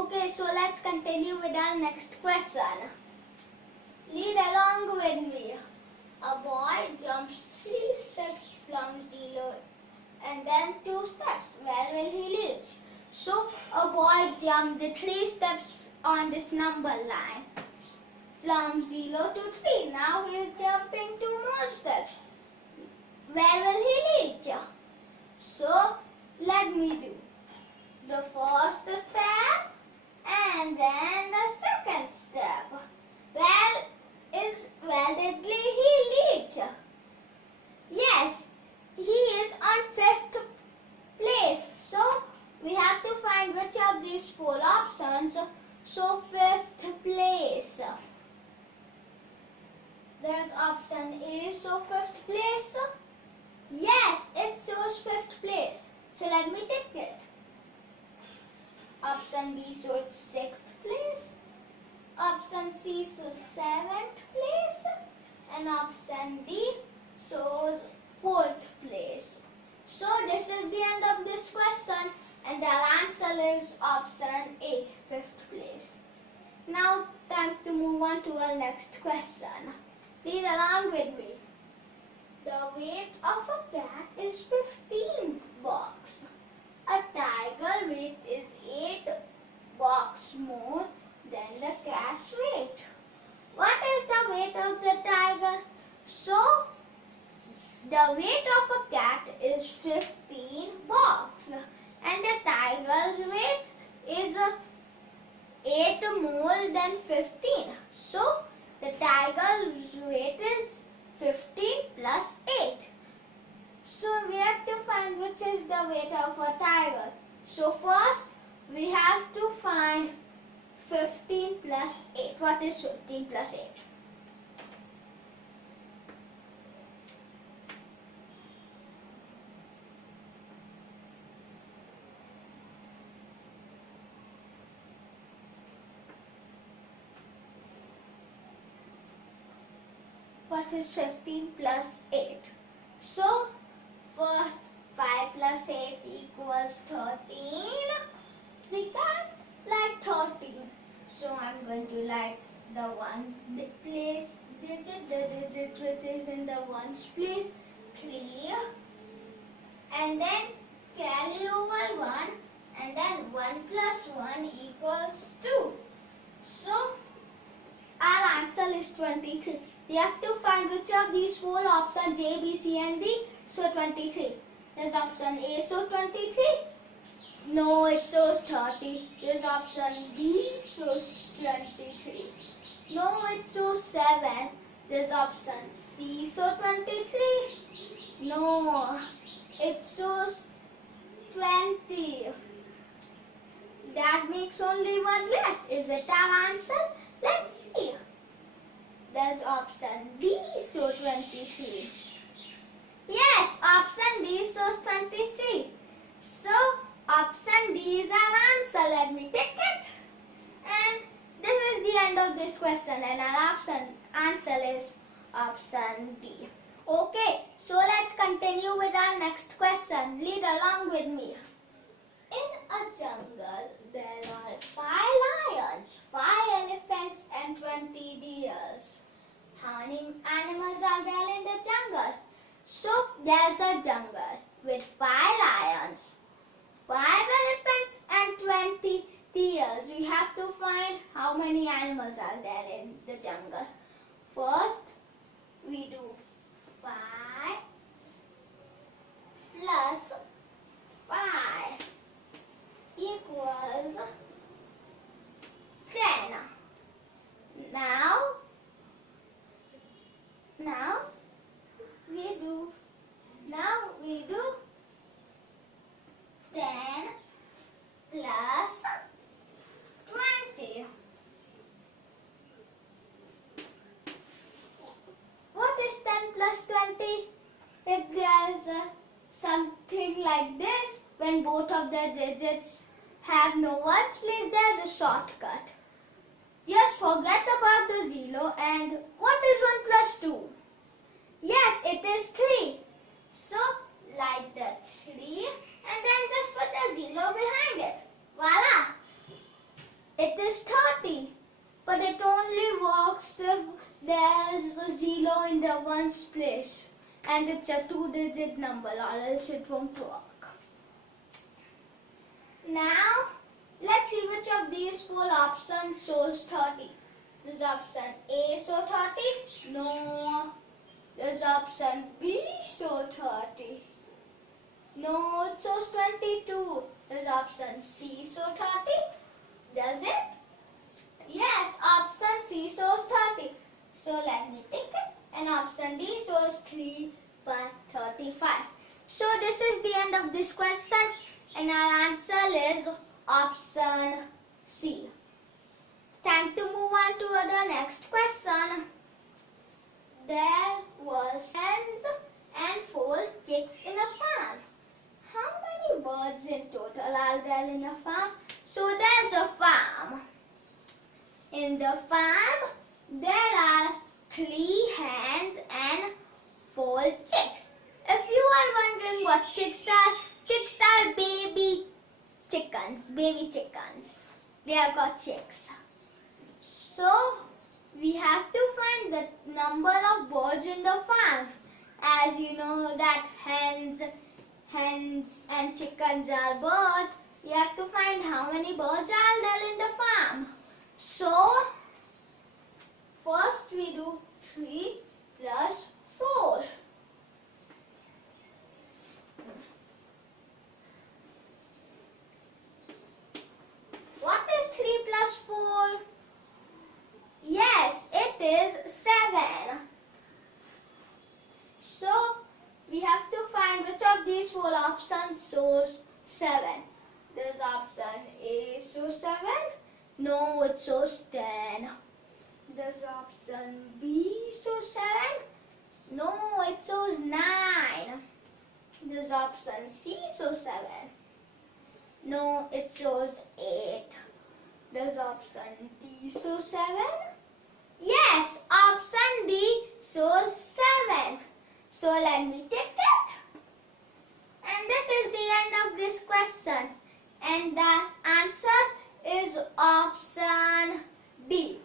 Okay, so let's continue with our next question. Lead along with me. A boy jumps 3 steps from 0 and then 2 steps. Where will he reach? So a boy jumped the 3 steps on this number line from 0 to 3. Now he is jumping 2 more steps. Where will he reach? So let me do the first step and then the second step. Where did he reach? Yes, he is on 5th place. So we have to find which of these 4 options. So 5th place. There's option A, so 5th place. Yes, it shows 5th place. So let me tick it. Option B shows 6th place. Option C shows 7th place. And option D shows 4th place. So this is the end of this question. And the answer is option A, 5th place. Now time to move on to our next question. Read along with me. The weight of a cat is 15 bucks. A tiger weight is 8 bucks more than the cat's weight. What is the weight of the tiger? So the weight of a cat is 15 bucks. And the tiger's weight is 8 more than 15. So the tiger's weight is 15 plus 8. So we have to find which is the weight of a tiger. So first we have to find 15 plus 8. What is 15 plus 8? What is 15 plus 8? So, first 5 plus 8 equals 13. We can write 13. So, I'm going to write the ones place digit, the digit which is in the ones place, 3. And then carry over 1 and then 1 plus 1 equals 2. So, our answer is 23. We have to find which of these 4 options A, B, C and D. So 23. There's option A, so 23. No, it shows 30. There's option B, shows 23. No, it shows 7. There's option C, so 23. No, it shows 20. That makes only one left. Is it our answer? Let's see. There's option D, so 23. Yes, option D shows 23. So, option D is our answer. Let me take it. And this is the end of this question. And our answer is option D. Okay, so let's continue with our next question. Read along with me. In a jungle, there are 5 lions, 5 elephants and 20 deers. How many animals are there in the jungle? So, there's a jungle with 5 lions, 5 elephants and 20 deers. We have to find how many animals are there in the jungle. First, we do 5 plus 5 equals 10. Now we do 10 plus 20. What is 10 plus 20? If there's something like this, when both of the digits have no ones place, there's a shortcut. Just forget about the 0 and what is 1 plus 2? Yes, it is 3. So, write the 3 and then just put a 0 behind it. Voila! place. And it's a 2-digit number, or else it won't work. Now, let's see which of these 4 options shows 30. Does option A show 30? No. Does option B show 30? No, it shows 22. Does option C show 30? Does it? Yes, option C shows 30. So let me take it. And option D shows 3, 5, 35. So this is the end of this question. And our answer is option C. Time to move on to the next question. There was hens and 4 chicks in a farm. How many birds in total are there in a farm? So there's a farm. In the farm, there are 3 hens and 4 chicks. If you are wondering what chicks are baby chickens. They are called chicks. So, we have to find the number of birds in the farm. As you know that hens and chickens are birds, you have to find how many birds are there in the farm. So, first we do 3 plus 4. What is 3 plus 4? Yes, it is 7. So, we have to find which of these 4 options shows 7. Does option A show 7? No, it shows 10. Does option B show 7? No, it shows 9. Does option C show 7? No, it shows 8. Does option D show 7? Yes, option D shows 7. So let me take it. And this is the end of this question. And the answer is option D.